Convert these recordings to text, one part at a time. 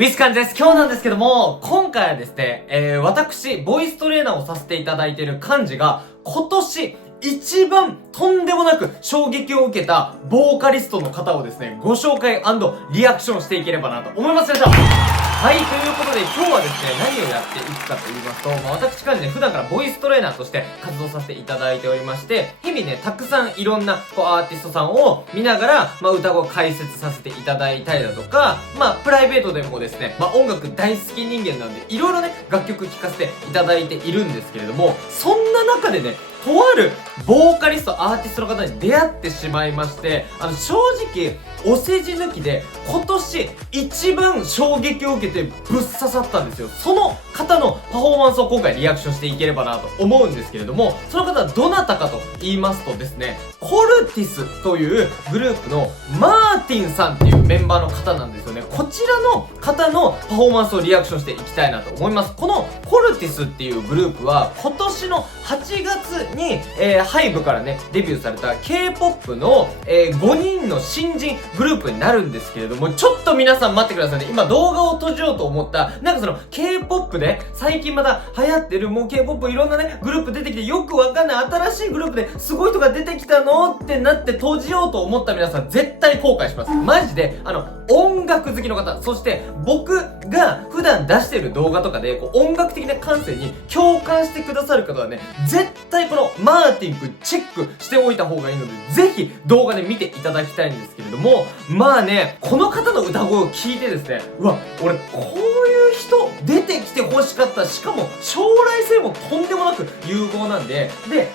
ウィスカンです。今日なんですけども、今回はですね、私、ボイストレーナーをさせていただいている幹事が、今年、一番とんでもなく衝撃を受けたボーカリストの方をですね、ご紹介&リアクションしていければなと思いますでしょう。はい、ということで今日はですね、何をやっていくかと言いますと、私幹事ね、普段からボイストレーナーとして活動させていただいておりまして、日々ね、たくさんいろんなアーティストさんを見ながら、歌声を解説させていただいたりだとか、プライベートでもですね、音楽大好き人間なんで、いろいろね、楽曲聴かせていただいているんですけれども、そんな中でね、とあるボーカリスト、アーティストの方に出会ってしまいまして、正直、お世辞抜きで今年一番衝撃を受けてぶっ刺さったんですよ。その方のパフォーマンスを今回リアクションしていければなと思うんですけれども、その方はどなたかと言いますとですね、コルティスというグループのマーティンさんっていうメンバーの方なんですよね。こちらの方のパフォーマンスをリアクションしていきたいなと思います。このコルティスっていうグループは今年の8月に、ハイブからね、デビューされた K-POP の、5人の新人グループになるんですけれども、ちょっと皆さん待ってくださいね。今動画を閉じようと思った、なんかその K-POP で最近また流行ってる、もう K-POP いろんなね、グループ出てきてよくわかんない新しいグループですごい人が出てきたのってなって閉じようと思った皆さん絶対後悔します。マジで、音楽好きの方、そして僕が普段出してる動画とかで音楽的な感性に共感してくださる方はね、絶対このマーティン君チェックしておいた方がいいので、ぜひ動画で見ていただきたいんですけれども、この方の歌声を聞いてですね、うわ、俺こういう人出てきて欲しかった。しかも将来性もとんでもなく有望なんで、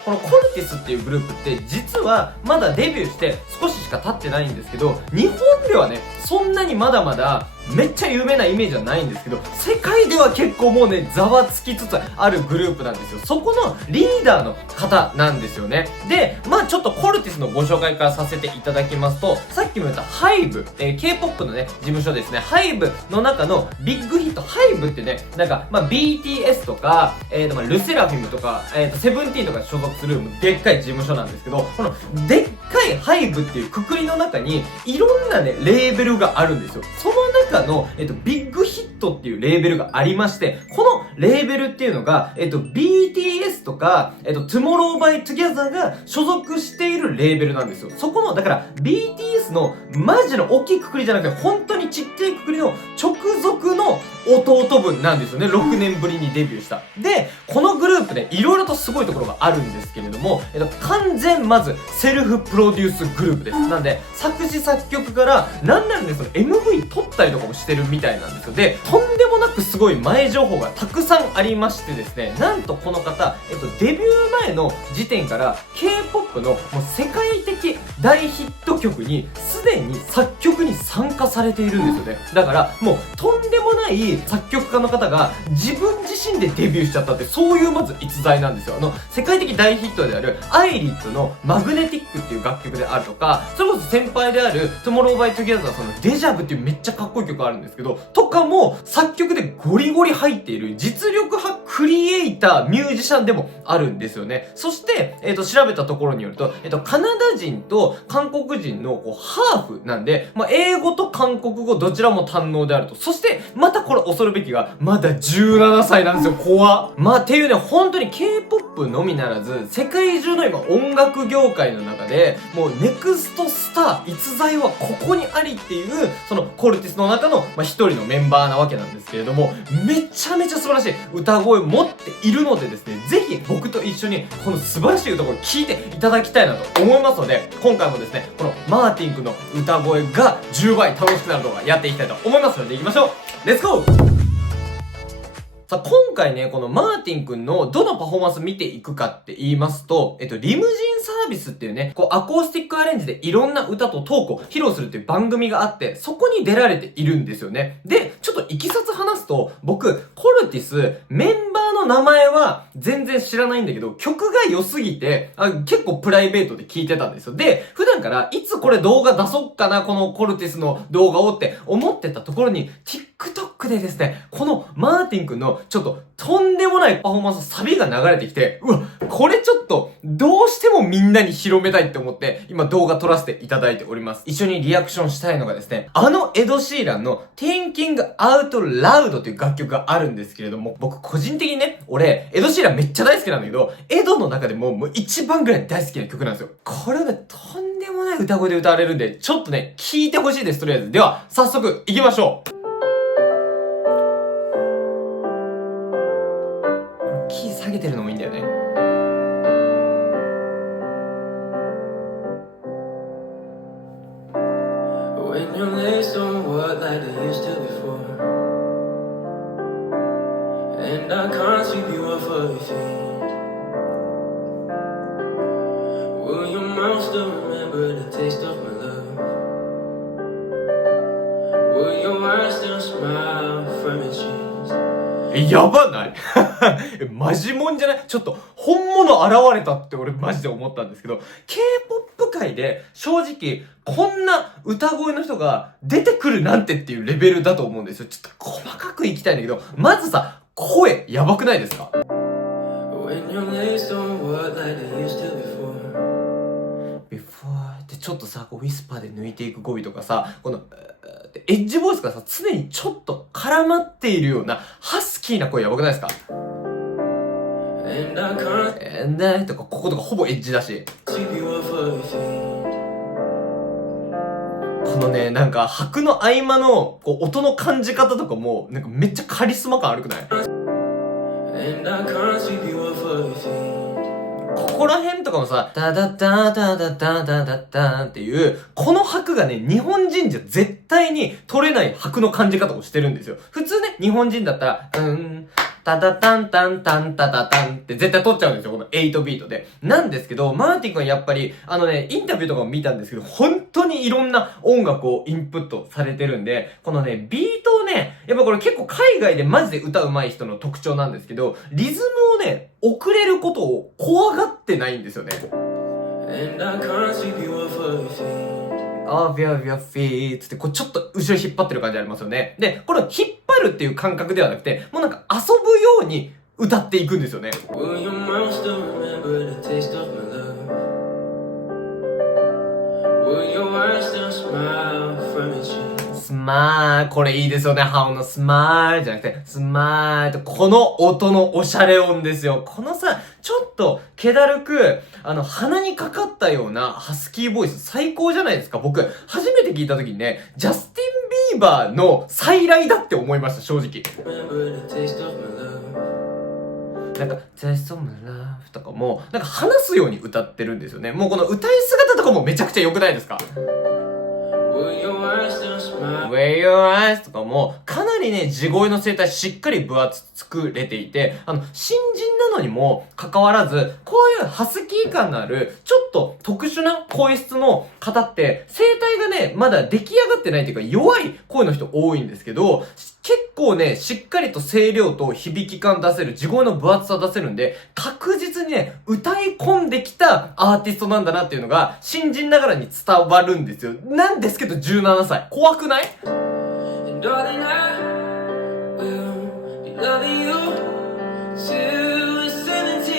このコルティスっていうグループって実はまだデビューして少ししか経ってないんですけど、日本ではね、そんなにまだまだめっちゃ有名なイメージはないんですけど、世界では結構もうね、ざわつきつつあるグループなんですよ。そこのリーダーの方なんですよね。で、ちょっとコルティスのご紹介からさせていただきますと、さっきも言ったハイブ、K-POP のね、事務所ですね、ハイブの中のビッグヒット、ハイブってね、BTS とか、ルセラフィムとか、セブンティーンとか所属するでっかい事務所なんですけど、このでっかいハイブっていうくくりの中に、いろんなね、レーベルがあるんですよ。その中の、ビッグヒットっていうレーベルがありまして、このレーベルっていうのが、BTS とか、Tomorrow by Together が所属しているレーベルなんですよ。そこの、だから、BTS のマジの大きいくくりじゃなくて、本当にちっちゃいくくりの直属の弟分なんですよね。6年ぶりにデビューした。で、このグループでいろいろとすごいところがあるんですけれども、完全まずセルフプロデュースグループです。なんで、作詞作曲から、なんならね、その MV 撮ったりとかもしてるみたいなんですよ。で、とんでもなくすごい前情報がたくさんありましてですね、なんとこの方、デビュー前の時点から K-POP のもう世界的大ヒット曲にすでに作曲に参加されているんですよね。だから、もうとんでもない作曲家の方が自分自身でデビューしちゃったって、そういうまず逸材なんですよ。世界的大ヒットであるアイリットのマグネティックっていう楽曲であるとか、それこそ先輩である Tomorrow by Together そのデジャブっていうめっちゃかっこいい曲あるんですけど、とかも作曲でゴリゴリ入っている実力派クリエイター、ミュージシャンでもあるんですよね。そして、調べたところによると、カナダ人と韓国人のハーフなんで、英語と韓国語どちらも堪能であると。そして、またこれ恐るべきが、まだ17歳なんですよ、怖っ。っていうね、本当に K-POP のみならず、世界中の今音楽業界の中で、もうネクストスター、逸材はここにありっていう、そのコルティスの中の、一人のメンバーなわけなんですけれども、めちゃめちゃ素晴らしい歌声を持っているのでですね、ぜひ僕と一緒にこの素晴らしい歌声を聴いていただきたいなと思いますので、今回もですね、このマーティン君の歌声が10倍楽しくなる動画やっていきたいと思いますので、行きましょう。レッツゴー。さあ、今回ね、このマーティン君のどのパフォーマンス見ていくかって言いますと、リムジンサービスっていうね、アコースティックアレンジでいろんな歌とトークを披露するっていう番組があって、そこに出られているんですよね。で、ちょっといきさつ話すと、僕、コルティス、メンバーの名前は全然知らないんだけど、曲が良すぎて、結構プライベートで聞いてたんですよ。で、普段からいつこれ動画出そっかな、このコルティスの動画をって思ってたところに、TikTok クでですね、このマーティン君のちょっととんでもないパフォーマンス、サビが流れてきて、うわ、これちょっとどうしてもみんなに広めたいって思って今動画撮らせていただいております。一緒にリアクションしたいのがですね、エド・シーランの Thinking Out Loud という楽曲があるんですけれども、僕個人的にね、俺、エド・シーランめっちゃ大好きなんだけど、エドの中でも一番ぐらい大好きな曲なんですよ。これをね、とんでもない歌声で歌われるんで、ちょっとね、聴いてほしいです、とりあえず。では、早速、行きましょう。キー下げてるのもいいんだよね。When your legs don't work like they used to before, and I can't sweep you off of your feet, will your mouth still remember the taste of my love? Will your eyes still smile from your cheeks? やばないマジもんじゃない？ちょっと本物現れたって俺マジで思ったんですけど、K-POP 界で正直こんな歌声の人が出てくるなんてっていうレベルだと思うんですよ。ちょっと細かくいきたいんだけど、まずさ、声やばくないですか？ When your legs don't work like they used to before ってちょっとさ、こうウィスパーで抜いていく語尾とかさ、このエッジボイスがさ、常にちょっと絡まっているようなハスキーな声やばくないですか？ before, and I can't とかこことかほぼエッジだし、 sweep you off of your feet. このね、なんか拍の合間のこう音の感じ方とかもなんかめっちゃカリスマ感あるくない？ And I can't sweep you off of your feet. ここら辺とかもさ、ダダダダダダダダダンっていう、この拍がね、日本人じゃ絶対に取れない拍の感じ方をしてるんですよ。普通ね、日本人だったら、タタタンタンタンタタタンって絶対取っちゃうんですよ、この8ビートで。なんですけど、マーティン君はやっぱり、インタビューとかも見たんですけど、本当にいろんな音楽をインプットされてるんで、このね、ビートをね、やっぱこれ結構海外でマジで歌うまい人の特徴なんですけど、リズムをね、遅れることを怖がってないんですよね。And I can't sweep you off of your feet. ビャビャフィーつって、こうちょっと後ろ引っ張ってる感じありますよね。で、これを引っ張るっていう感覚ではなくて、もうなんか遊ぶように歌っていくんですよね。Will your mouth still remember the taste of my love? Will your eyes still smile from your cheeks? スマー、これいいですよね。ハオのスマールじゃなくて、スマールと、この音のおしゃれ音ですよ。このさ、ちょっと、気だるく、鼻にかかったようなハスキーボイス、最高じゃないですか。僕、初めて聞いた時にね、ジャスティン・ビーバーの再来だって思いました、正直。Remember the taste of my love? なんか、Taste of my love とかも、なんか話すように歌ってるんですよね。もうこの歌い姿とかもめちゃくちゃ良くないですか？ Will your eyes still smile? Where your eyes とかも、かなりね、地声の声帯しっかり分厚く作れていて、新人なのにもかかわらず、こういうハスキー感のある、ちょっと特殊な声質の方って、声帯がね、まだ出来上がってないっていうか、弱い声の人多いんですけど、結構ね、しっかりと声量と響き感出せる、地声の分厚さ出せるんで、確実にね、歌い込んできたアーティストなんだなっていうのが、新人ながらに伝わるんですよ。なんですけど、17歳。怖くない？ And darling, I will be loving you to 70.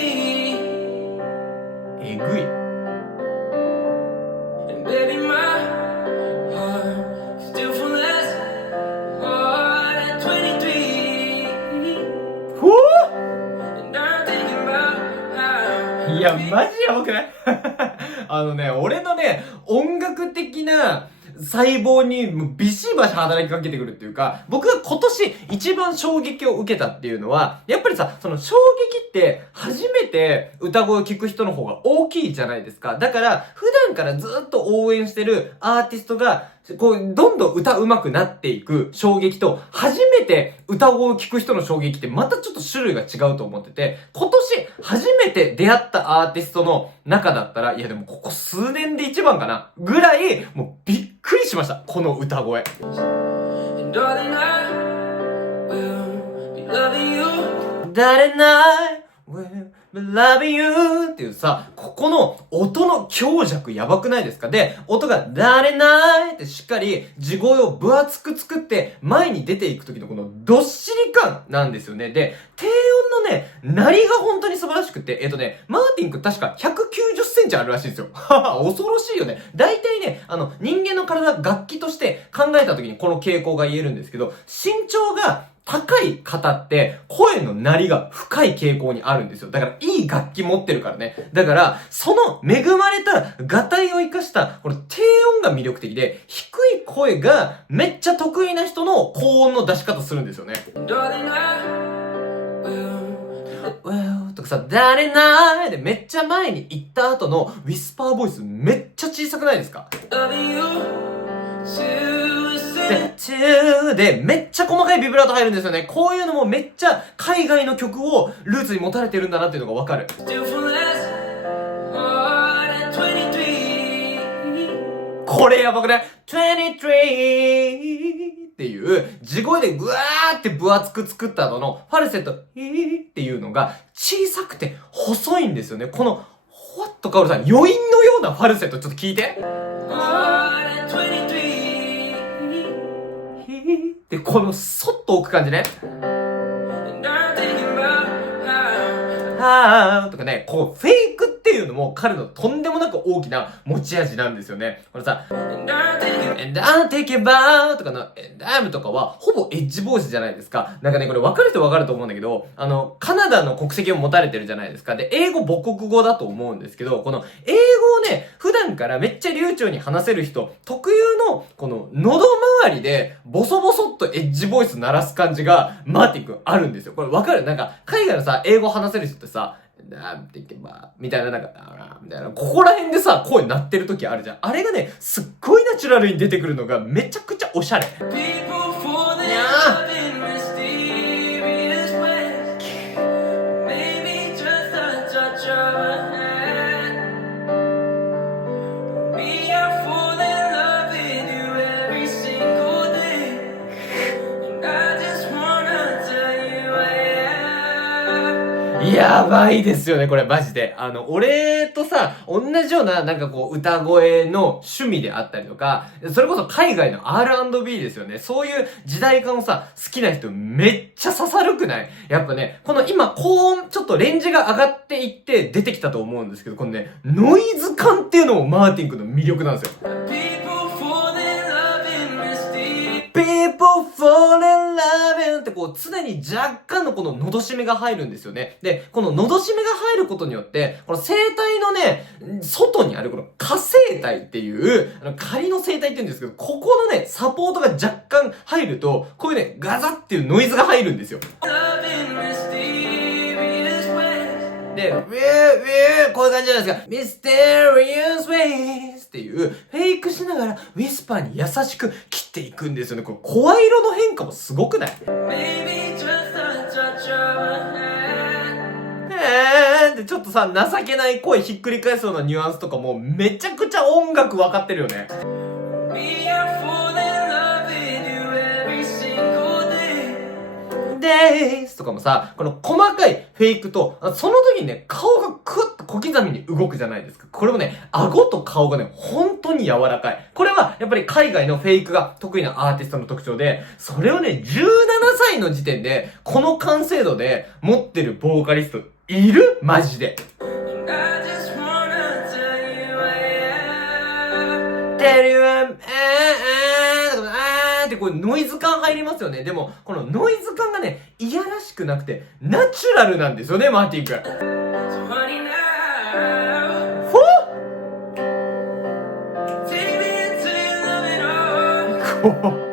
えぐい。And baby, my heart still full less more than 23. ふぅ And I'm thinking about how いや、マジやばくない俺のね、音楽的な細胞にもうビシバシ働きかけてくるっていうか、僕が今年一番衝撃を受けたっていうのは、やっぱりさ、その衝撃って初めて歌声を聞く人の方が大きいじゃないですか。だから、普段からずっと応援してるアーティストが、こう、どんどん歌上手くなっていく衝撃と、初めて歌声を聞く人の衝撃ってまたちょっと種類が違うと思ってて、今年初めて出会ったアーティストの中だったら、いやでもここ数年で一番かなぐらい、もうびっくりしました。この歌声。And darling, I will be loving you. Darling, I will love you っていうさ、ここの音の強弱やばくないですか？で、音がだれないってしっかり地声を分厚く作って前に出ていく時のこのどっしり感なんですよね。で、低音のね、鳴りが本当に素晴らしくて、マーティン君確か190センチあるらしいんですよ。恐ろしいよね。大体ね、人間の体楽器として考えた時にこの傾向が言えるんですけど、身長が高い方って声の鳴りが深い傾向にあるんですよ。だからいい楽器持ってるからね。だからその恵まれたガタイを生かしたこの低音が魅力的で、低い声がめっちゃ得意な人の高音の出し方するんですよね。Darling, I will. Well とかさ、誰なーでめっちゃ前に行った後のウィスパーボイスめっちゃ小さくないですかLoving you to say. で、めっちゃ細かいビブラート入るんですよね。こういうのもめっちゃ海外の曲をルーツに持たれてるんだなっていうのがわかる。 Still for less. More than 23. これやばくない ?23 っていう地声でぐわーって分厚く作った後のファルセットっていうのが小さくて細いんですよね。このほわっとかおるさん余韻のようなファルセットちょっと聞いて。 More than 23. で、このそっと置く感じね。 And I'm thinking about how. はーとかね、こうフェイクっていうのも彼のとんでもなく大きな持ち味なんですよね。これさ、 And I'm thinking. And I'm thinking about とかの And I'm とかはほぼエッジボイスじゃないですか。なんかね、これ分かる人分かると思うんだけど、カナダの国籍を持たれてるじゃないですか。で、英語母国語だと思うんですけど、この英語をね、普段からめっちゃ流暢に話せる人、特有のこの喉周りでボソボソっとエッジボイス鳴らす感じがマーティン君あるんですよ。これ分かる？なんか海外のさ、英語話せる人ってさ、みたいな、なんか、みたいな、ここら辺でさ、声鳴ってる時あるじゃん。あれがね、すっごいナチュラルに出てくるのがめちゃくちゃおしゃれ。People fall in love in mysterious ways. Maybe just a touch of a hand. Me, I fall in love with you every single day. And I just wanna tell you I am. やばいですよね、これマジで。俺とさ、同じような、なんかこう、歌声の趣味であったりとか、それこそ海外の R&B ですよね。そういう時代感をさ、好きな人めっちゃ刺さるくない？やっぱね、この今、高音、ちょっとレンジが上がっていって出てきたと思うんですけど、このね、ノイズ感っていうのもマーティン君の魅力なんですよ。People fall in love in mysterious. People fall in love ってこう常に若干のこの喉締めが入るんですよね。で、この喉締めが入ることによって、この声帯のね、外にあるこの下声帯っていう、仮の声帯って言うんですけど、ここのね、サポートが若干入ると、こういうね、ガザっていうノイズが入るんですよ。Love in mysterious ways. で、こういう感じじゃないですか。Mysterious ways っていう、フェイクしながらウィスパーに優しく切っていくんですよね。これ声色の変化もすごくない？ Maybe just a touch of a hand. ってちょっとさ、情けない声ひっくり返すようなニュアンスとかもめちゃくちゃ音楽分かってるよね。Me, I fall in love with you every single day. でーすとかもさ、この細かいフェイクと、その時にね、顔がクッと小刻みに動くじゃないですか。これもね、顎と顔がね、本当に柔らかい。これはやっぱり海外のフェイクが得意なアーティストの特徴で、それをね、17歳の時点で、この完成度で持ってるボーカリストいる？マジで。And I just wanna tell you I am. Tell you I'm ってこうノイズ感入りますよね。でも、このノイズ感がね、いやらしくなくて、ナチュラルなんですよね、マーティン君。So honey now, フォ take me into your loving arms. ー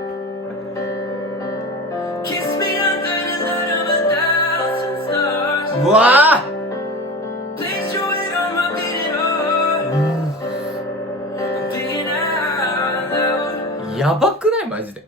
Kiss me under the light of a thousand stars. うわ Place your weight on my beating heart. I'm thinking out loud. ーやばくないマジで。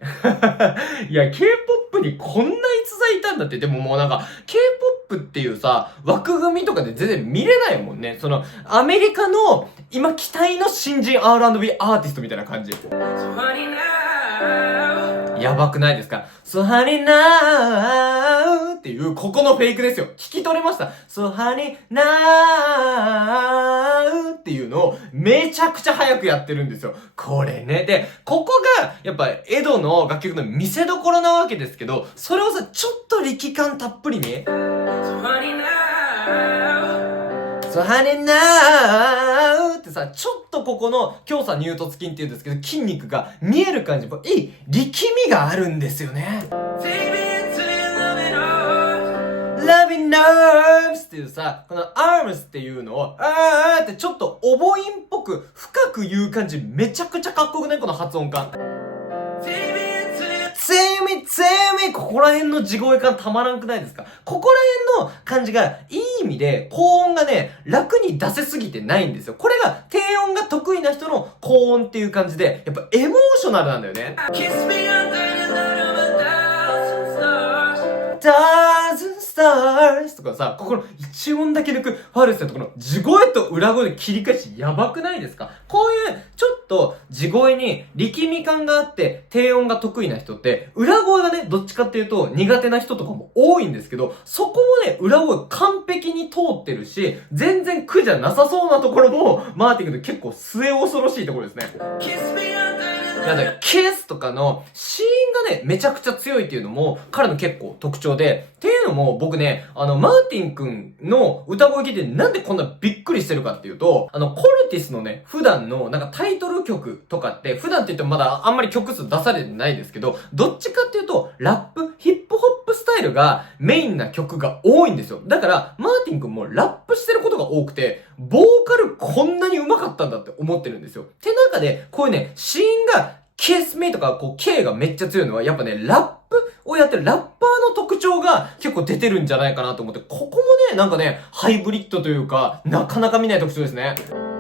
いや、K-POP にこんな逸材いたんだって。でももうなんか、K-POP っていうさ、枠組みとかで全然見れないもんね。アメリカの、今期待の新人 R&B アーティストみたいな感じ。 So honey now, やばくないですか？ So honey now ってっていう、ここのフェイクですよ。聞き取れました？ So honey now っていうのをめちゃくちゃ早くやってるんですよ。これね。で、ここが、やっぱ、エドの楽曲の見せどころなわけですけど、それをさ、ちょっと力感たっぷりに、So honey now. So honey now ってさ、ちょっとここの強鎖乳突筋っていうんですけど、筋肉が見える感じ、いい力みがあるんですよね。Take me into your loving arms. Loving nerves っていうさ、この arms っていうのを、ってちょっとお母音っぽく深く言う感じ、めちゃくちゃかっこよくない？この発音感。Take me into yourつみここら辺の地声感たまらんくないですか？ここら辺の感じがいい意味で高音がね、楽に出せすぎてないんですよ。これが低音が得意な人の高音っていう感じで、やっぱエモーショナルなんだよね。kiss me under the light of a thousand stars. Thousand Stars とかさ、ここの一音だけ抜くファルセット、この地声と裏声の切り返しやばくないですか？こういうちょっと地声に力み感があって低音が得意な人って裏声がね、どっちかっていうと苦手な人とかも多いんですけど、そこもね、裏声完璧に通ってるし、全然苦じゃなさそうなところもマーティングで結構末恐ろしいところですね。Kiss me under the なん light. だキスとかのシーンがね、めちゃくちゃ強いっていうのも彼の結構特徴で、っていうのも僕ね、マーティンくんの歌声聞いてなんでこんなびっくりしてるかっていうと、コルティスのね、普段のなんかタイトル曲とかって、普段って言ってもまだあんまり曲数出されてないですけど、どっちかっていうと、ラップ、ヒップホップスタイルがメインな曲が多いんですよ。だから、マーティンくんもラップしてることが多くて、ボーカルこんなに上手かったんだって思ってるんですよ。って中で、こういうね、シーンがKiss Me とか、こう、K がめっちゃ強いのは、やっぱね、ラップをやってるラッパーの特徴が結構出てるんじゃないかなと思って、ここもね、なんかね、ハイブリッドというか、なかなか見ない特徴ですね。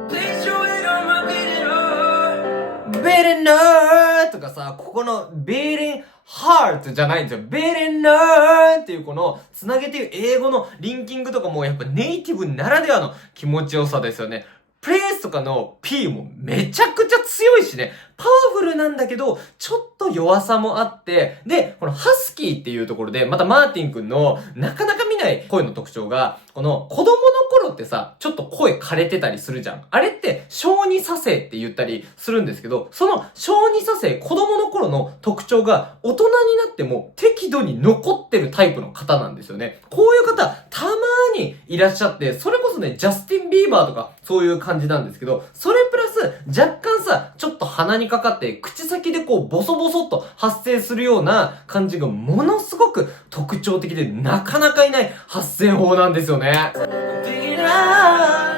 Place your weight on my beating heart. Beating heart とかさ、ここの Beating Heart じゃないんですよ。Beating heart っていうこの、つなげていう英語のリンキングとかもやっぱネイティブならではの気持ちよさですよね。プレイスとかの P もめちゃくちゃ強いしね、パワフルなんだけど、ちょっと弱さもあって、で、このハスキーっていうところで、またマーティンくんのなかなか見ない声の特徴が、この子供の頃ってさ、ちょっと声枯れてたりするじゃん。あれって小児左性って言ったりするんですけど、その小児左性、子供の頃の特徴が大人になっても適度に残ってるタイプの方なんですよね。こういう方、たまーにいらっしゃって、それこそね、ジャスティン・ビーバーとか、そういう感じなんですけど、それプラス、若干さ、ちょっと鼻にかかって、口先でこう、ボソボソっと発生するような感じがものすごく特徴的で、なかなかいない発声法なんですよね。I'm thinking out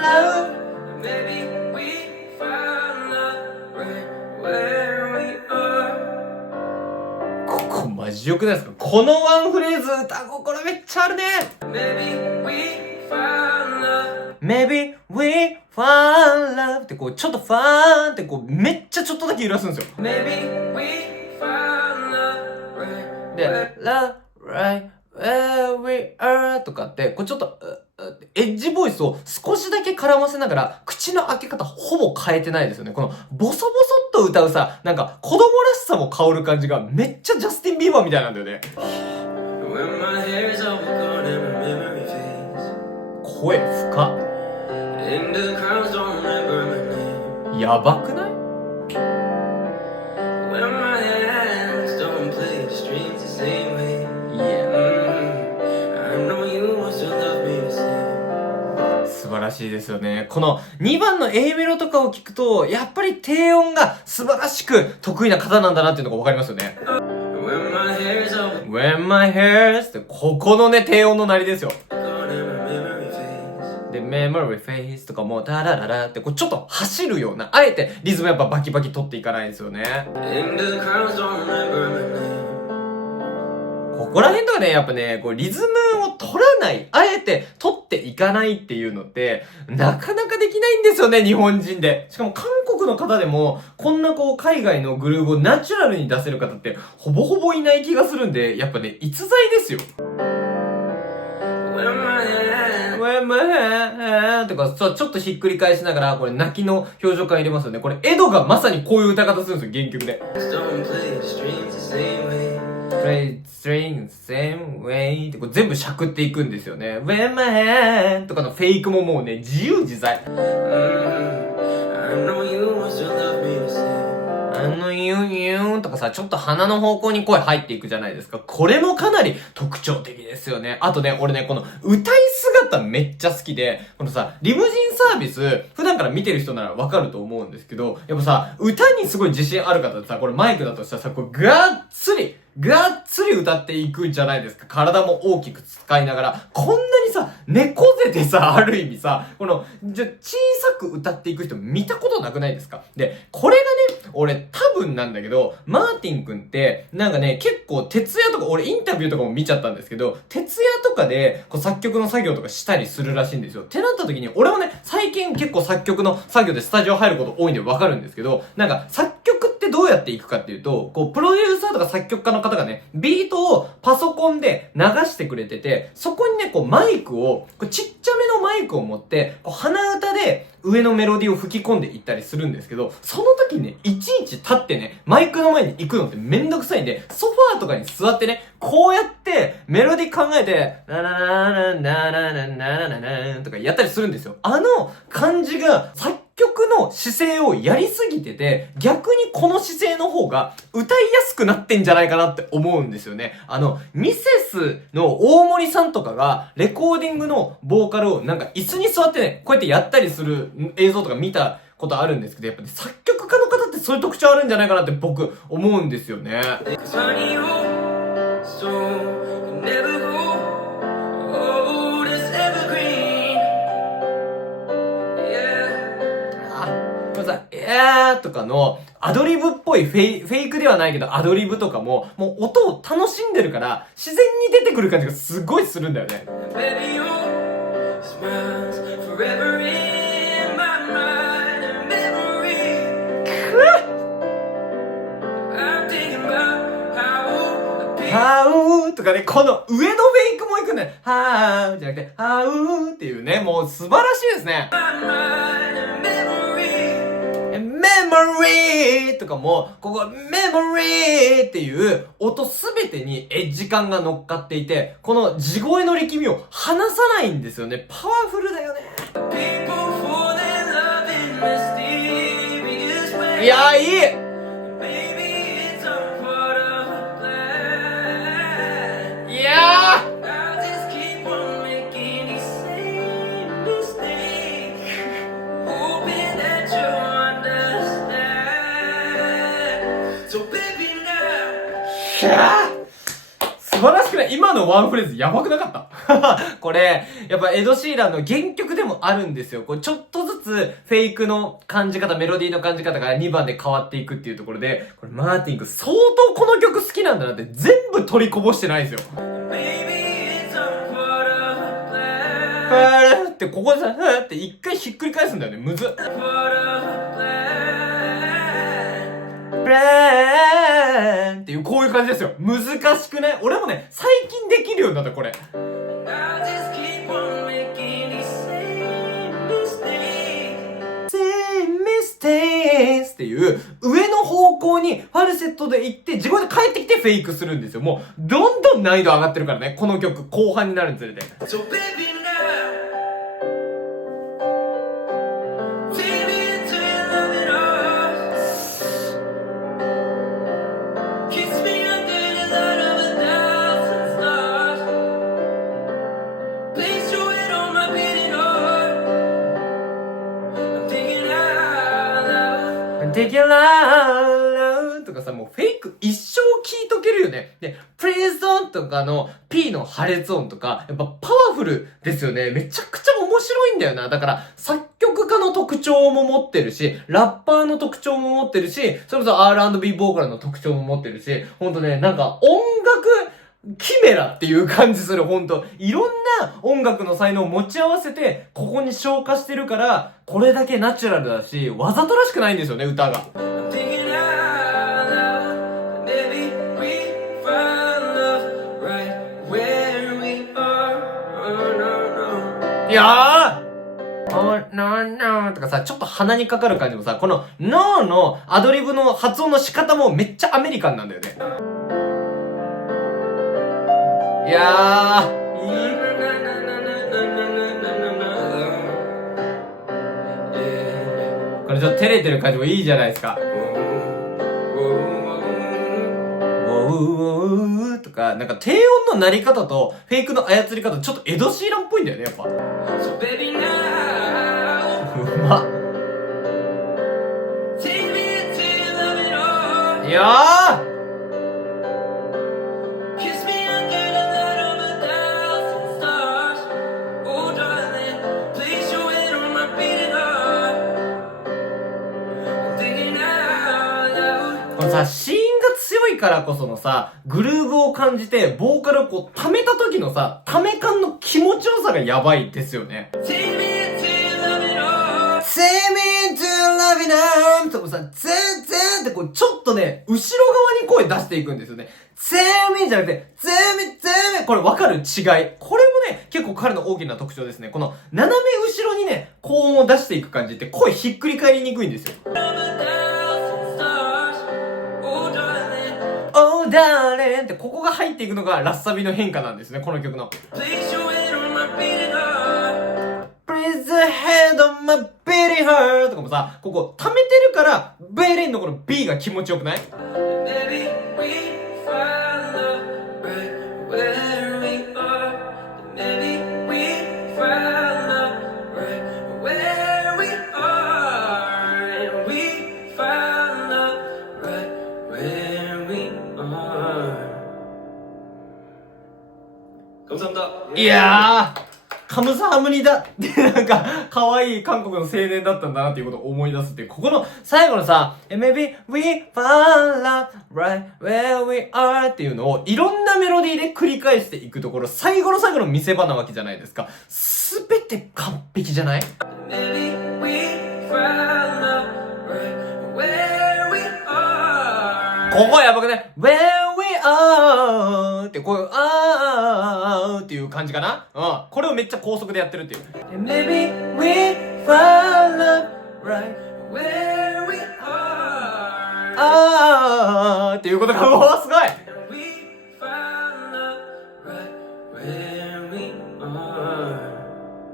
loud. Maybe we found love right where we are. ここマジ良くないですか？このワンフレーズ、歌心めっちゃあるね。 Maybe we found love. Maybe we found love ってこう、ちょっとファーンってこう、めっちゃちょっとだけ揺らすんですよ。Maybe we found love right で where. Love right where we are とかって、こうちょっと、エッジボイスを少しだけ絡ませながら、口の開け方ほぼ変えてないですよね。この、ボソボソっと歌うさ、なんか子供らしさも香る感じがめっちゃジャスティン・ビーバーみたいなんだよね。When my hair is all gone and my memory fades. 声深っ。 And the crowds don't remember my name. やばくない？ When my hands don't play the strings the same way. いや、I know you will still love me the same. 素晴らしいですよね。この2番の A メロとかを聞くと、やっぱり低音が素晴らしく得意な方なんだなっていうのがわかりますよね。When my hair is all When my hair's ってここのね、低音の鳴りですよ。 gone and my memory fades. で、memory face とかもタラララってこうちょっと走るような、あえてリズムやっぱバキバキ取っていかないんですよね。 And the crowds don't remember my name. ここら辺とかね、やっぱね、こうリズムを取らない、あえて取っていかないっていうのって、なかなかできないんですよね、日本人で。しかも韓国の方でも、こんなこう海外のグルーヴをナチュラルに出せる方って、ほぼほぼいない気がするんで、やっぱね、逸材ですよ。When my hands When my hand とか、ちょっとひっくり返しながら、これ泣きの表情感入れますよね。これ、エドがまさにこういう歌方するんですよ、原曲で。don't play the strings the same way. string, same way ってこう全部しゃくっていくんですよね。When my hand とかのフェイクももうね、自由自在。I know you want to love me the same. ユーとかさ、ちょっと鼻の方向に声入っていくじゃないですか。これもかなり特徴的ですよね。あとね、俺ね、この歌い姿めっちゃ好きで、このさ、リムジンサービス、普段から見てる人ならわかると思うんですけど、やっぱさ、歌にすごい自信ある方ってさ、これマイクだとしたらさ、こうがっつり歌っていくんじゃないですか。体も大きく使いながら。こんなにさ、猫背でさ、ある意味さ、小さく歌っていく人見たことなくないですか？で、これがね、俺多分なんだけど、マーティンくんって、なんかね、結構徹夜とか、俺インタビューとかも見ちゃったんですけど、徹夜とかで、こう作曲の作業とかしたりするらしいんですよ。ってなった時に、俺もね、最近結構作曲の作業でスタジオ入ること多いんでわかるんですけど、なんか作曲ってどうやっていくかっていうと、こう、プロデューサーとか作曲家の方がね、ビートをパソコンで流してくれてて、そこにね、こうマイクを、こうちっちゃめのマイクを持って、こう鼻歌で上のメロディーを吹き込んでいったりするんですけど、その時にね、いちいち立ってね、マイクの前に行くのってめんどくさいんで、ソファーとかに座ってね、こうやってメロディー考えて、ナナナナナナナナナナナとかやったりするんですよ。あの感じが作曲の姿勢をやりすぎてて、逆にこの姿勢の方が歌いやすくなってんじゃないかなって思うんですよね。ミセスの大森さんとかがレコーディングのボーカルをなんか椅子に座ってね、こうやってやったりする映像とか見たことあるんですけど、やっぱね、作曲家の方ってそういう特徴あるんじゃないかなって僕思うんですよね。Cause honey, you so you never go. Oh, this evergreen. Yeah. これさ、とかのアドリブっぽいフェイクではないけどアドリブとかも、もう音を楽しんでるから、自然に出てくる感じがすごいするんだよね。Baby, your smiles forever in my mind and memory. I'm thinking about how I はーとかね、この上のフェイクもいくんだよ。はーじゃなくて、はーっていうね、もう素晴らしいですね。my mind and memory. メモリーとかも、ここ、メモリーっていう音すべてにエッジ感が乗っかっていて、この地声の力みを離さないんですよね。パワフルだよね。 People fall in love in mysterious ways. いやー、いい Maybe it's a part of a plan. いや I just keep on making these same mistakes, hoping that you understand. So baby now. ー素晴らしくない？今のワンフレーズやばくなかったこれ、やっぱエド・シーランの原曲でもあるんですよ。これちょっとずつフェイクの感じ方、メロディーの感じ方が2番で変わっていくっていうところで、これマーティン君相当この曲好きなんだなって全部取りこぼしてないんですよ。Maybe it's a part of a パ plan. ーってここでさ、ふーって一回ひっくり返すんだよね。むずっ。 Part of a plan. プレーンっていうこういう感じですよ。難しくね？俺もね、最近できるようになったこれ。I just keep on making these same mistakes. Same mistakes っていう上の方向にファルセットで行って自分で帰ってきてフェイクするんですよ。もうどんどん難易度上がってるからね、この曲後半になるにつれて。 So baby now, take me into your loving arms. Kiss me under the light of 1,000 stars. Place your head on my beating heart. I'm thinking out loud. Take your love とかさ、もうフェイク一生聞いとけるよね。で、Please don't とかの P の破裂音とか、やっぱパワフルですよね。めちゃくちゃ面白いんだよな。だから作曲家の特徴も持ってるし、ラッパーの特徴も持ってるし、それこそ R&B ボーカルの特徴も持ってるし、ほんとね、なんか音楽キメラっていう感じする。ほんといろんな音楽の才能を持ち合わせてここに昇華してるから、これだけナチュラルだしわざとらしくないんですよね、歌が。 I'm thinking out loud. Maybe we found love right where we are. Oh, no, no. いやーno とかさ、ちょっと鼻にかかる感じもさ、この no のアドリブの発音の仕方もめっちゃアメリカンなんだよね。いやー、いい。これちょっと照れてる感じもいいじゃないですか。ウォーウォーとか、なんか低音の鳴り方とフェイクの操り方ちょっとエド・シーランっぽいんだよね、やっぱ。うまっ。いやー、このさ、シーンが強いからこそのさ、グルーヴを感じて、ボーカルをこう、溜めた時のさ、溜め感の気持ちよさがやばいですよね。Take me to love it now とかさ、全然ってこう、ちょっとね、後ろ側に声出していくんですよね。全面じゃなくて、全面これわかる違い。これもね、結構彼の大きな特徴ですね。この、斜め後ろにね、高音を出していく感じって声ひっくり返りにくいんですよ。Oh darling ってここが入っていくのがラッサビの変化なんですね、この曲の。Place your head on my beating heart とかもさ、ここ溜めてるから、ベレンのこの B が気持ちよくない？いやー、カムサハムニだってなんか、可愛い韓国の青年だったんだなっていうことを思い出すっていう、ここの最後のさ、Maybe we found love right where we are っていうのをいろんなメロディーで繰り返していくところ、最後の最後の見せ場なわけじゃないですか。すべて完璧じゃない？ Maybe we found love right where we are ここやばくね Where we are ってこういうっていう感じかな。うん。これをめっちゃ高速でやってるっていう。Maybe we found love right where we are っていうことがもうすごい。We found love right where we are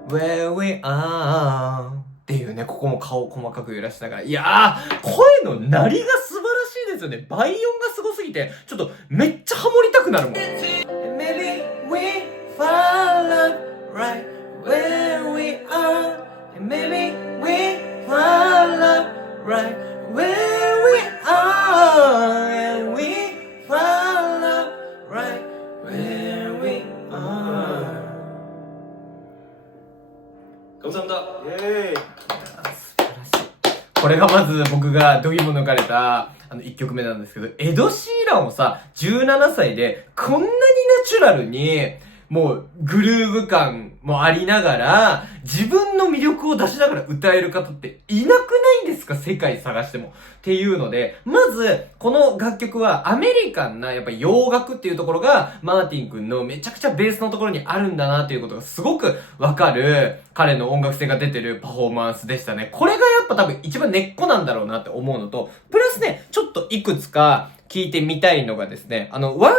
where we are っていうね、ここも顔細かく揺らしながら、いやー、声の鳴りが素晴らしいですよね。倍音がすごすぎて、ちょっとめっちゃハモりたくなるもん。Maybe we found love right where we are. Maybe we found love right where we are. And we found love right where we are. 감사합니다. 예. これがまず僕が度肝抜かれた1曲目なんですけど、エド・シーランをさ、17歳でこんなにナチュラルに、もうグルーヴ感もありながら、自分の魅力を出しながら歌える方っていなくないですか？世界探しても。っていうので、まず、この楽曲はアメリカンな、やっぱ洋楽っていうところが、マーティン君のめちゃくちゃベースのところにあるんだなっていうことがすごくわかる、彼の音楽性が出てるパフォーマンスでしたね。これがやっぱ多分一番根っこなんだろうなって思うのと、プラスね、ちょっといくつか聞いてみたいのがですね、ワンフレー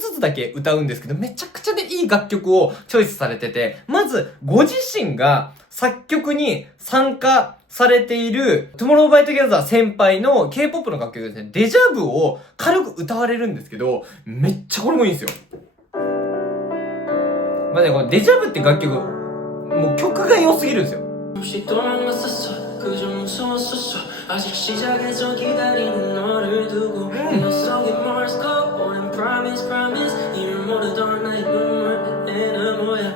ズずつだけ歌うんですけど、めちゃくちゃでいい楽曲をチョイスされてて、まず、ご自身が作曲に参加されている、Tomorrow by Together 先輩の K-POP の楽曲ですね、デジャブを軽く歌われるんですけど、めっちゃこれもいいんですよ。まあね、このデジャブって楽曲、もう曲が良すぎるんですよ。아직 시작에서 기다리는 너를 두고 이 녀석의 morse code promise 이를 모르던 나의 눈물 에는 뭐야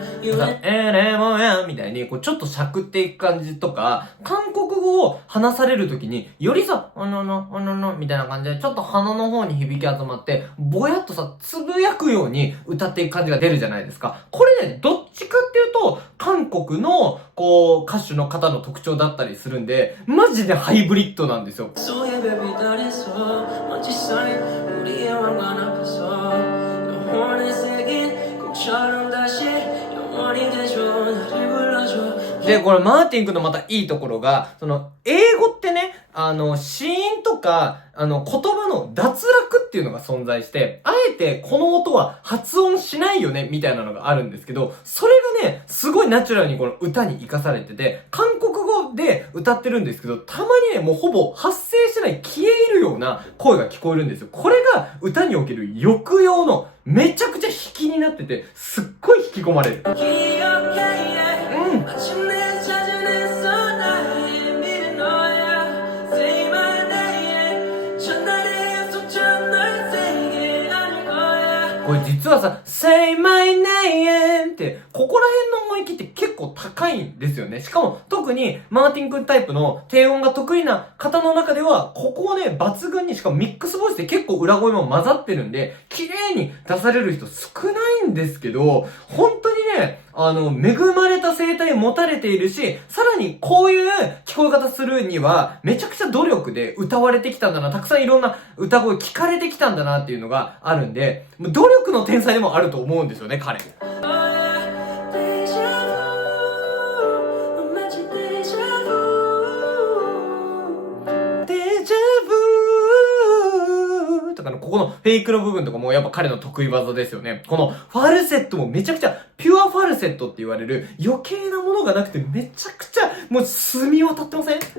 에는 뭐야 みたいにこうちょっとしゃくっていく感じとか、韓国語を話されるときによりさおののみたいな感じでちょっと鼻の方に響き集まってぼやっとさつぶやくように歌っていく感じが出るじゃないですか。これね、どっちかっていうと韓国のこう歌手の方の特徴だったりするんで、マジでハイブリッドなんですよ。で、これマーティン君のまたいいところが、英語ってね、子音とか、言葉の脱落っていうのが存在して、あえてこの音は発音しないよね、みたいなのがあるんですけど、それがね、すごいナチュラルにこの歌に活かされてて、韓国語で歌ってるんですけど、たまにね、もうほぼ発声してない消え入るような声が聞こえるんですよ。これが歌における抑揚のめちゃくちゃ引きになってて、すっごい引き込まれる。これ実はさ、Say my name って、ここら辺の音域って結構高いんですよね。しかも特にマーティン君タイプの低音が得意な方の中では、ここをね、抜群に、しかもミックスボイスで結構裏声も混ざってるんで、綺麗に出される人少ないんですけど、本当にね、恵まれた声帯を持たれているし、さらにこういう聞こえ方するには、めちゃくちゃ努力で歌われてきたんだな、たくさんいろんな歌声聞かれてきたんだなっていうのがあるんで、努力の天才でもあると思うんですよね、彼。ここのフェイクの部分とかもやっぱ彼の得意技ですよね。このファルセットもめちゃくちゃピュアファルセットって言われる余計なものがなくてめちゃくちゃもう澄み渡ってません？ Say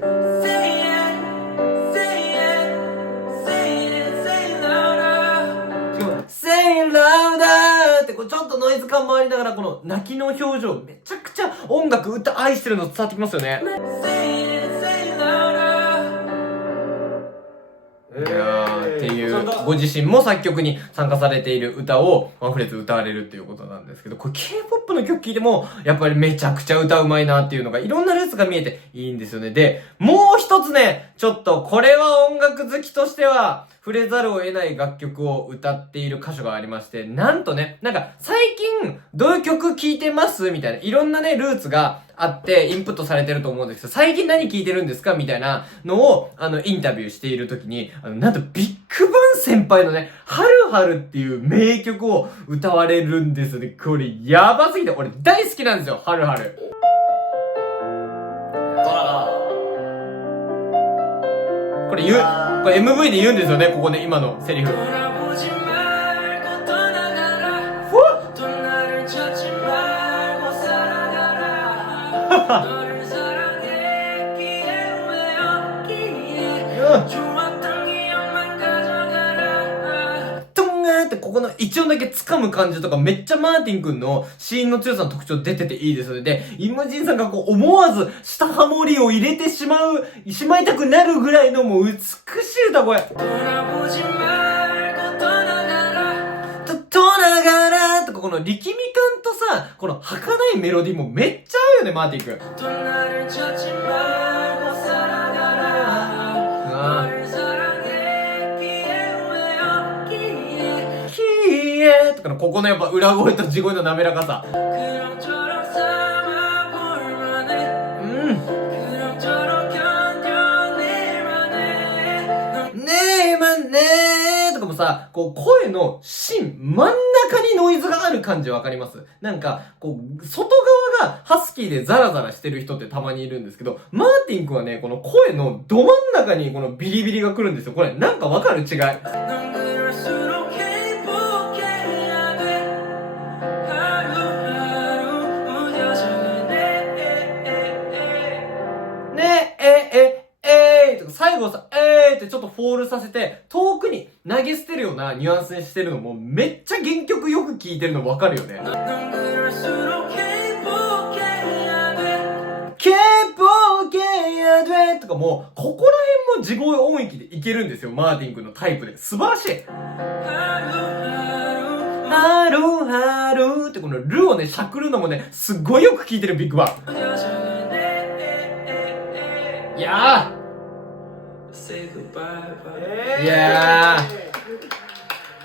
it louder ってこうちょっとノイズ感もありながらこの泣きの表情めちゃくちゃ音楽歌愛してるの伝わってきますよね。っていうご自身も作曲に参加されている歌をワンフレーズ歌われるっていうことなんですけど、これ K-POP の曲聴いてもやっぱりめちゃくちゃ歌うまいなっていうのがいろんなルーツが見えていいんですよね。で、もう一つね、ちょっとこれは音楽好きとしては触れざるを得ない楽曲を歌っている箇所がありまして、なんとね、なんか最近どういう曲聴いてますみたいないろんなねルーツがあってインプットされてると思うんですけど、最近何聴いてるんですかみたいなのをインタビューしている時になんとビッグバン先輩のねはるはるっていう名曲を歌われるんですよね。これやばすぎて俺大好きなんですよ、はるはる。これMV で言うんですよね、ここね、今のセリフ。ってここの一音だけ掴む感じとかめっちゃマーティン君のシーンの強さの特徴出てていいですので、イムジンさんがこう思わず下ハモリを入れてしまいたくなるぐらいのもう美しい歌声。とながらとかこの力み感とさ、この儚いメロディーもめっちゃ合うよね、マーティン君。とかのここのやっぱ裏声と地声の滑らかさ。とかもさ、こう声の芯真ん中にノイズがある感じわかります？なんかこう外側がハスキーでザラザラしてる人ってたまにいるんですけど、マーティン君はねこの声のど真ん中にこのビリビリが来るんですよ。これなんかわかる？違い。最後さ、ってちょっとフォールさせて、遠くに投げ捨てるようなニュアンスにしてるのもめっちゃ原曲よく聴いてるの分かるよね。とかも、ここら辺も地声音域でいけるんですよ、マーティン君のタイプで。素晴らしい。ハルハルってこのルをね、しゃくるのもね、すっごいよく聴いてるビッグバン。いや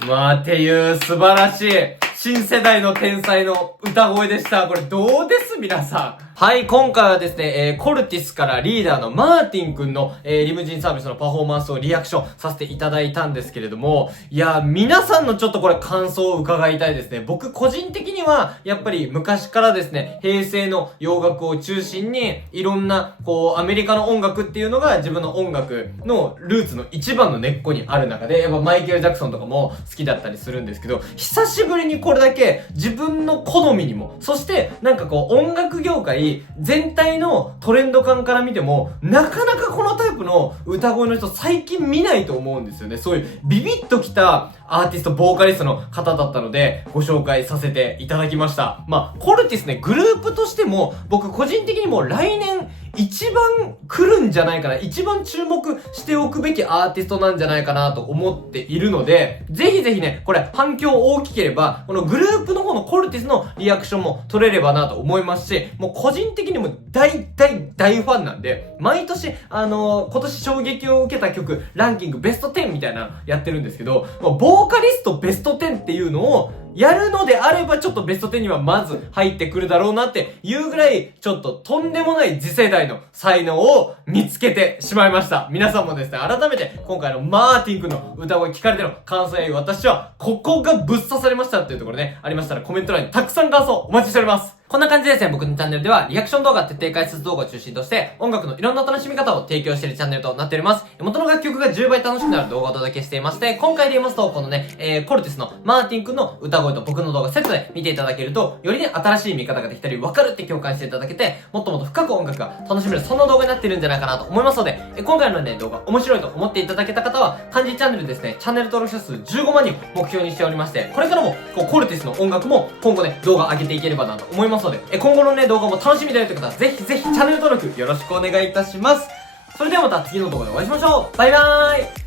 ーまあっていう素晴らしい新世代の天才の歌声でした。これどうです皆さん。はい、今回はですね、コルティスからリーダーのマーティンくんの、リムジンサービスのパフォーマンスをリアクションさせていただいたんですけれども、いや、皆さんのちょっとこれ感想を伺いたいですね。僕個人的には、やっぱり昔からですね、平成の洋楽を中心に、いろんな、こう、アメリカの音楽っていうのが自分の音楽のルーツの一番の根っこにある中で、やっぱマイケル・ジャクソンとかも好きだったりするんですけど、久しぶりにこれだけ自分の好みにも、そしてなんかこう、音楽業界全体のトレンド感から見ても、なかなかこのタイプの歌声の人最近見ないと思うんですよね。そういうビビッときたアーティスト、ボーカリストの方だったので、ご紹介させていただきました。まあ、コルティスね、グループとしても、僕個人的にも来年、一番来るんじゃないかな、一番注目しておくべきアーティストなんじゃないかなと思っているので、ぜひぜひね、これ反響大きければ、このグループの方のコルティスのリアクションも取れればなと思いますし、もう個人的にも大ファンなんで、毎年、今年衝撃を受けた曲、ランキングベスト10みたいなのやってるんですけど、ボーカリストベスト10っていうのを、やるのであればちょっとベスト10にはまず入ってくるだろうなっていうぐらいちょっととんでもない次世代の才能を見つけてしまいました。皆さんもですね、改めて今回のマーティン君の歌声聞かれての感想や私はここがぶっ刺されましたっていうところね、ありましたらコメント欄にたくさん感想お待ちしております。こんな感じでですね、僕のチャンネルではリアクション動画、徹底解説動画を中心として音楽のいろんな楽しみ方を提供しているチャンネルとなっております。元の楽曲が10倍楽しくなる動画をお届けしていまして、今回で言いますと、このね、コルティスのマーティン君の歌声と僕の動画セットで見ていただけると、よりね、新しい見方ができたり、分かるって共感していただけて、もっともっと深く音楽が楽しめる、そんな動画になっているんじゃないかなと思いますので、今回のね、動画面白いと思っていただけた方は、漢字チャンネルですね、チャンネル登録者数15万人を目標にしておりまして、これからも、コルティスの音楽も今後ね、動画上げていければなと思いますので、今後のね、動画も楽しみだよという方は、ぜひぜひチャンネル登録よろしくお願いいたします。それではまた次の動画でお会いしましょう。バイバ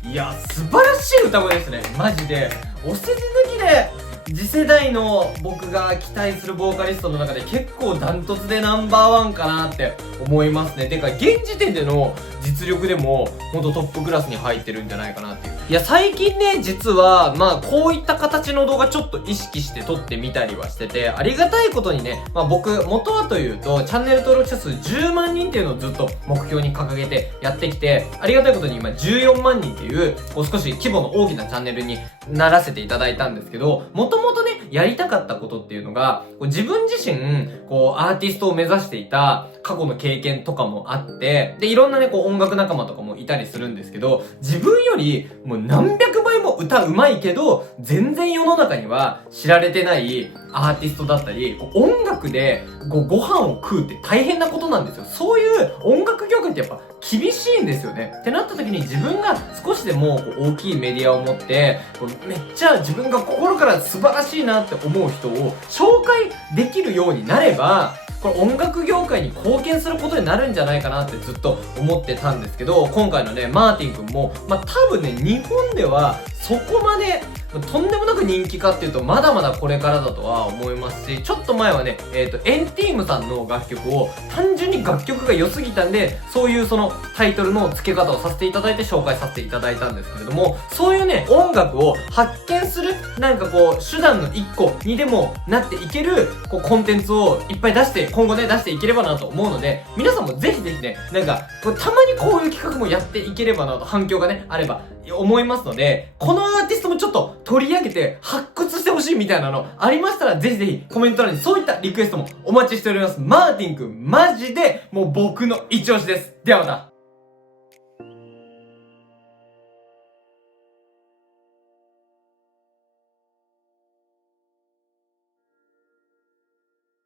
ーイ。いや、素晴らしい歌声ですね。マジで。お世辞抜きで、次世代の僕が期待するボーカリストの中で結構ダントツでナンバーワンかなって思いますね。てか、現時点での実力でも、ほんとトップクラスに入ってるんじゃないかなっていう。いや、最近ね、実は、まあ、こういった形の動画ちょっと意識して撮ってみたりはしてて、ありがたいことにね、まあ僕、元はというと、チャンネル登録者数10万人っていうのをずっと目標に掲げてやってきて、ありがたいことに今14万人っていう、こう少し規模の大きなチャンネルにならせていただいたんですけど、もともとね、やりたかったことっていうのが、こう自分自身、こうアーティストを目指していた過去の経験とかもあって、で、いろんなね、こう音楽仲間とかもいたりするんですけど、自分よりもう何百倍も歌うまいけど、全然世の中には知られてないアーティストだったり、音楽でご飯を食うって大変なことなんですよ。そういう音楽業界ってやっぱ厳しいんですよね。ってなった時に自分が少しでもこう大きいメディアを持って、めっちゃ自分が心から素晴らしいなって思う人を紹介できるようになれば、これ音楽業界に貢献することになるんじゃないかなってずっと思ってたんですけど、今回のね、マーティン君も、まあ、多分ね、日本ではそこまでとんでもなく人気かっていうとまだまだこれからだとは思いますし、ちょっと前はね、エンティームさんの楽曲を単純に楽曲が良すぎたんで、そういうそのタイトルの付け方をさせていただいて紹介させていただいたんですけれども、そういうね、音楽を発見する、なんかこう、手段の一個にでもなっていける、こう、コンテンツをいっぱい出して、今後ね、出していければなと思うので、皆さんもぜひぜひね、なんか、たまにこういう企画もやっていければなと、反響がね、あれば、思いますので、このアーティストもちょっと取り上げて発掘してほしいみたいなのありましたら、ぜひぜひコメント欄にそういったリクエストもお待ちしております。マーティン君、マジでもう僕の一押しです。ではまた。